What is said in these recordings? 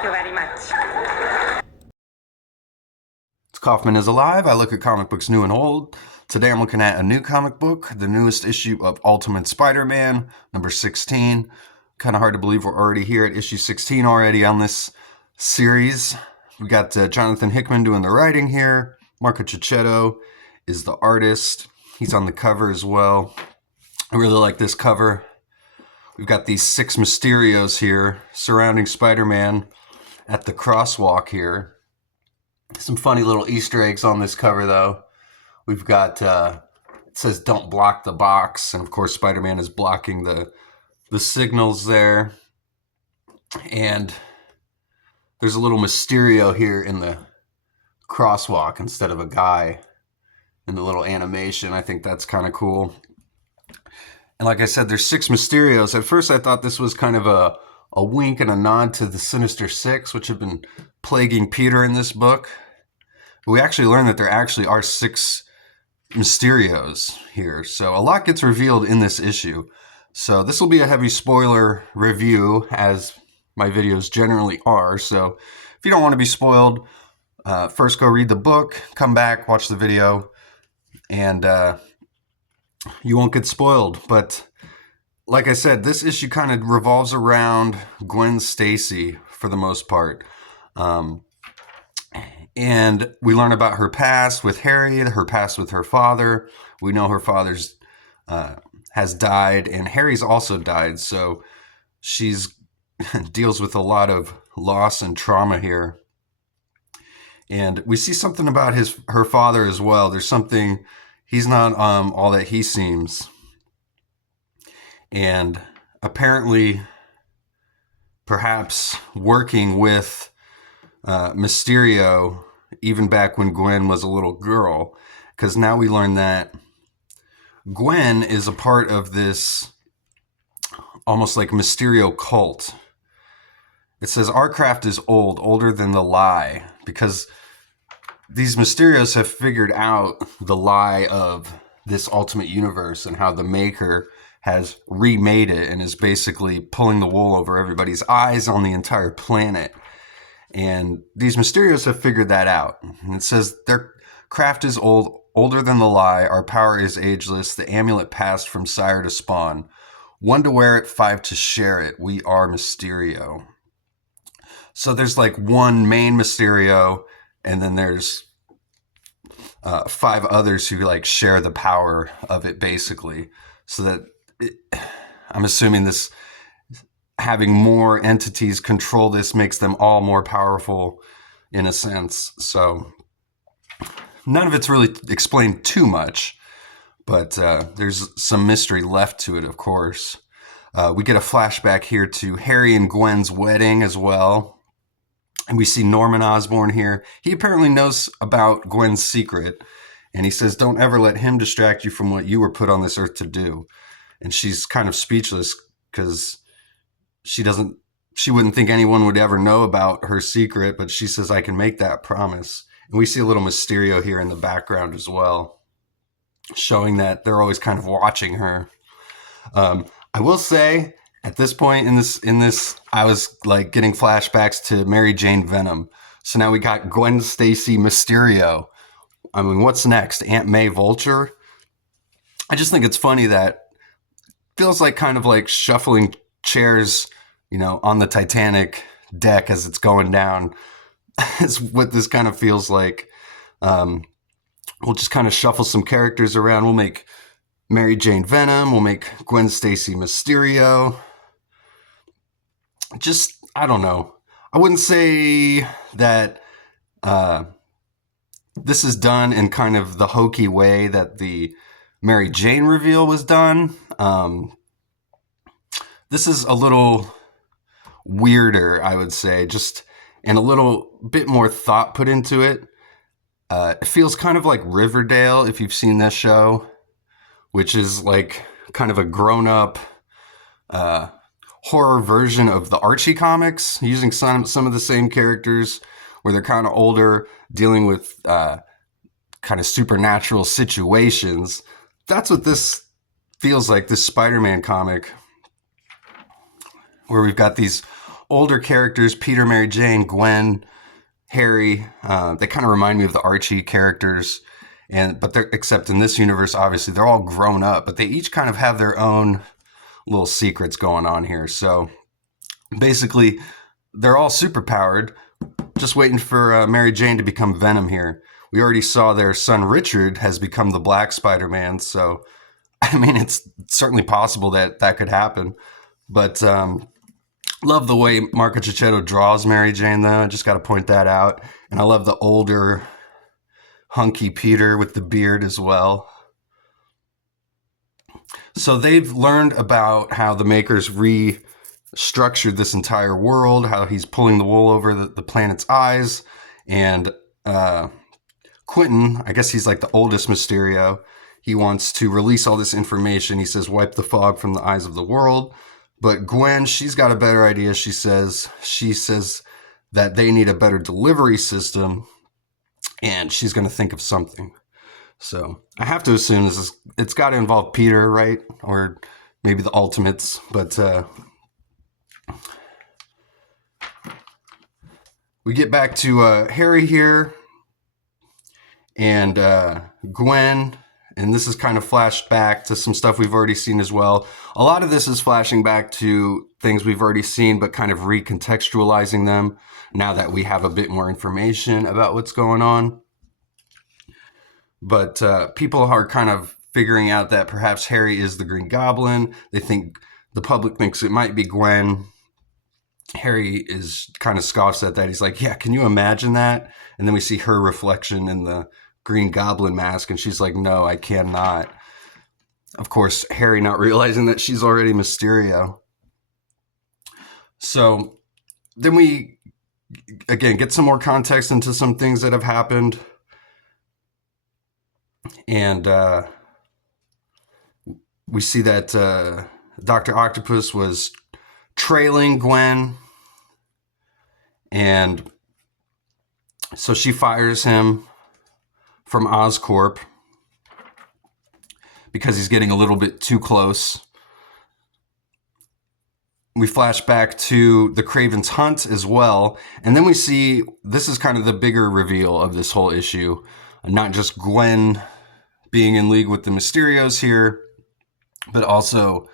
Thank you very much. Kaufman is Alive. I look at comic books new and old. Today I'm looking at a new comic book, the newest issue of Ultimate Spider-Man, number 16. Kind of hard to believe we're already here at issue 16 already on this series. We got Jonathan Hickman doing the writing here. Marco Chechetto is the artist. He's on the cover as well. I really like this cover. We've got these 6 Mysterios here surrounding Spider-Man at the crosswalk here. Some funny little Easter eggs on this cover, though. We've got, it says, don't block the box. And, of course, Spider-Man is blocking the signals there. And there's a little Mysterio here in the crosswalk instead of a guy in the little animation. I think that's kind of cool. And like I said, there's 6 Mysterios. At first, I thought this was kind of a wink and a nod to the Sinister Six, which have been plaguing Peter in this book. But we actually learned that there actually are 6 Mysterios here. So a lot gets revealed in this issue. So this will be a heavy spoiler review, as my videos generally are. So if you don't want to be spoiled, first go read the book, come back, watch the video, and you won't get spoiled. But like I said, this issue kind of revolves around Gwen Stacy for the most part. And we learn about her past with Harry, her past with her father. We know her father's has died, and Harry's also died. So she's deals with a lot of loss and trauma here. And we see something about her father as well. There's something, he's not all that he seems. And apparently, perhaps working with Mysterio, even back when Gwen was a little girl, because now we learn that Gwen is a part of this almost like Mysterio cult. It says, our craft is old, older than the lie, because these Mysterios have figured out the lie of this Ultimate Universe and how the Maker has remade it and is basically pulling the wool over everybody's eyes on the entire planet. And these Mysterios have figured that out. And it says, their craft is old, older than the lie. Our power is ageless. The amulet passed from sire to spawn. 1 to wear it, 5 to share it. We are Mysterio. So there's like one main Mysterio, and then there's 5 others who like share the power of it, basically. So that I'm assuming this, having more entities control this makes them all more powerful in a sense. So none of it's really explained too much, but there's some mystery left to it, of course. We get a flashback here to Harry and Gwen's wedding as well. And we see Norman Osborn here. He apparently knows about Gwen's secret. And he says, don't ever let him distract you from what you were put on this earth to do. And she's kind of speechless because she wouldn't think anyone would ever know about her secret, but she says, I can make that promise. And we see a little Mysterio here in the background as well, showing that they're always kind of watching her. I will say, at this point in this, I was like getting flashbacks to Mary Jane Venom. So now we got Gwen Stacy Mysterio. I mean, what's next? Aunt May Vulture? I just think it's funny that feels like kind of like shuffling chairs, you know, on the Titanic deck as it's going down. Is what this kind of feels like. We'll just kind of shuffle some characters around. We'll make Mary Jane Venom. We'll make Gwen Stacy Mysterio. Just, I don't know. I wouldn't say that this is done in kind of the hokey way that the Mary Jane reveal was done. This is a little weirder, I would say, just and a little bit more thought put into it. It feels kind of like Riverdale, if you've seen this show, which is like kind of a grown-up horror version of the Archie comics, using some of the same characters where they're kind of older, dealing with kind of supernatural situations. That's what this feels like, this Spider-Man comic, where we've got these older characters, Peter, Mary Jane, Gwen, Harry, they kind of remind me of the Archie characters. But they're, except in this universe, obviously, they're all grown up, but they each kind of have their own little secrets going on here. So basically, they're all superpowered, just waiting for Mary Jane to become Venom here. We already saw their son Richard has become the Black Spider-Man, so I mean, it's certainly possible that that could happen. But love the way Marco Chechetto draws Mary Jane, though. I just got to point that out. And I love the older, hunky Peter with the beard as well. So they've learned about how the Makers restructured this entire world, how he's pulling the wool over the planet's eyes. And Quentin, I guess he's like the oldest Mysterio, he wants to release all this information. He says, wipe the fog from the eyes of the world. But Gwen, she's got a better idea. She says that they need a better delivery system, and she's going to think of something. So I have to assume it's got to involve Peter, right? Or maybe the Ultimates. But we get back to Harry here and Gwen. And this is kind of flashed back to some stuff we've already seen as well. A lot of this is flashing back to things we've already seen, but kind of recontextualizing them now that we have a bit more information about what's going on. But people are kind of figuring out that perhaps Harry is the Green Goblin. The public thinks it might be Gwen. Harry is kind of scoffs at that. He's like, yeah, can you imagine that? And then we see her reflection in the Green Goblin mask, and she's like, no, I cannot. Of course, Harry not realizing that she's already Mysterio. So then we, again, get some more context into some things that have happened. And we see that Dr. Octopus was trailing Gwen. And so she fires him from Oscorp because he's getting a little bit too close. We flash back to the Kraven's Hunt as well. And then we see, this is kind of the bigger reveal of this whole issue. Not just Gwen being in league with the Mysterios here, but also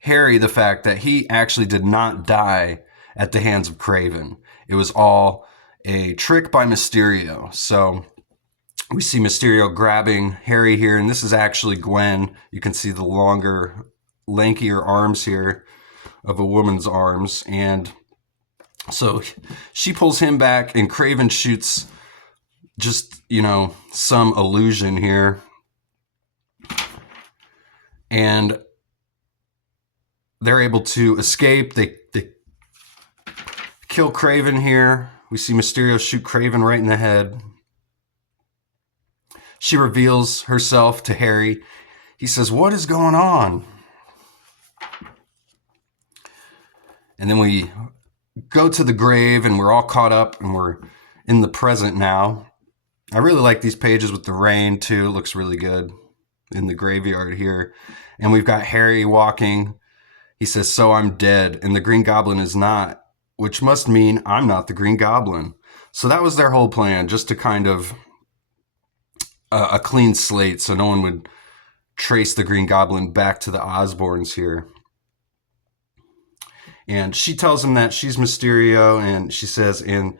Harry, the fact that he actually did not die at the hands of Kraven. It was all a trick by Mysterio. So we see Mysterio grabbing Harry here, and this is actually Gwen. You can see the longer, lankier arms here of a woman's arms. And so she pulls him back, and Kraven shoots just, some illusion here. And they're able to escape. They kill Kraven here. We see Mysterio shoot Kraven right in the head. She reveals herself to Harry. He says, what is going on? And then we go to the grave, and we're all caught up, and we're in the present now. I really like these pages with the rain, too. It looks really good in the graveyard here. And we've got Harry walking. He says, so I'm dead, and the Green Goblin is not, which must mean I'm not the Green Goblin. So that was their whole plan, just to kind of a clean slate so no one would trace the Green Goblin back to the Osborns here. And she tells him that she's Mysterio, and she says, and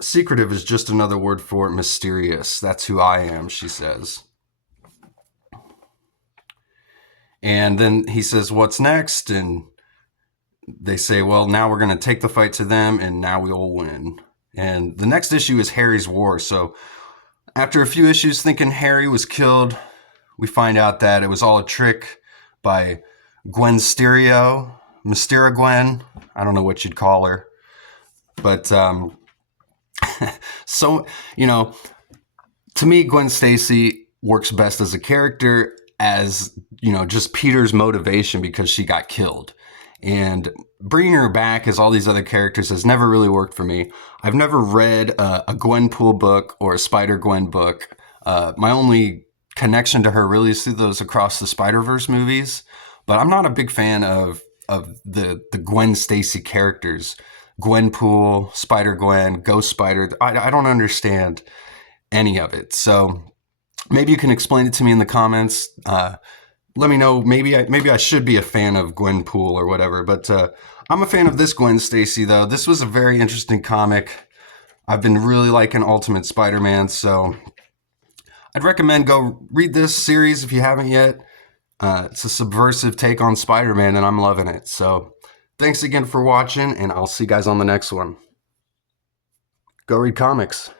secretive is just another word for mysterious. That's who I am, she says. And then he says, what's next? And they say, well, now we're going to take the fight to them, and now we'll win. And the next issue is Harry's War. So after a few issues thinking Harry was killed, we find out that it was all a trick by GWEN STACY, Mysterio Gwen. I don't know what you'd call her. But, so, to me, Gwen Stacy works best as a character as, just Peter's motivation because she got killed. And bringing her back as all these other characters has never really worked for me. I've never read a Gwenpool book or a Spider-Gwen book. My only connection to her really is through those Across the Spider-Verse movies. But I'm not a big fan of of the Gwen Stacy characters. Gwenpool, Spider-Gwen, Ghost Spider. I don't understand any of it. So maybe you can explain it to me in the comments. Let me know. Maybe I should be a fan of Gwenpool or whatever. But I'm a fan of this Gwen Stacy, though. This was a very interesting comic. I've been really liking Ultimate Spider-Man, so I'd recommend go read this series if you haven't yet. It's a subversive take on Spider-Man, and I'm loving it. So thanks again for watching, and I'll see you guys on the next one. Go read comics.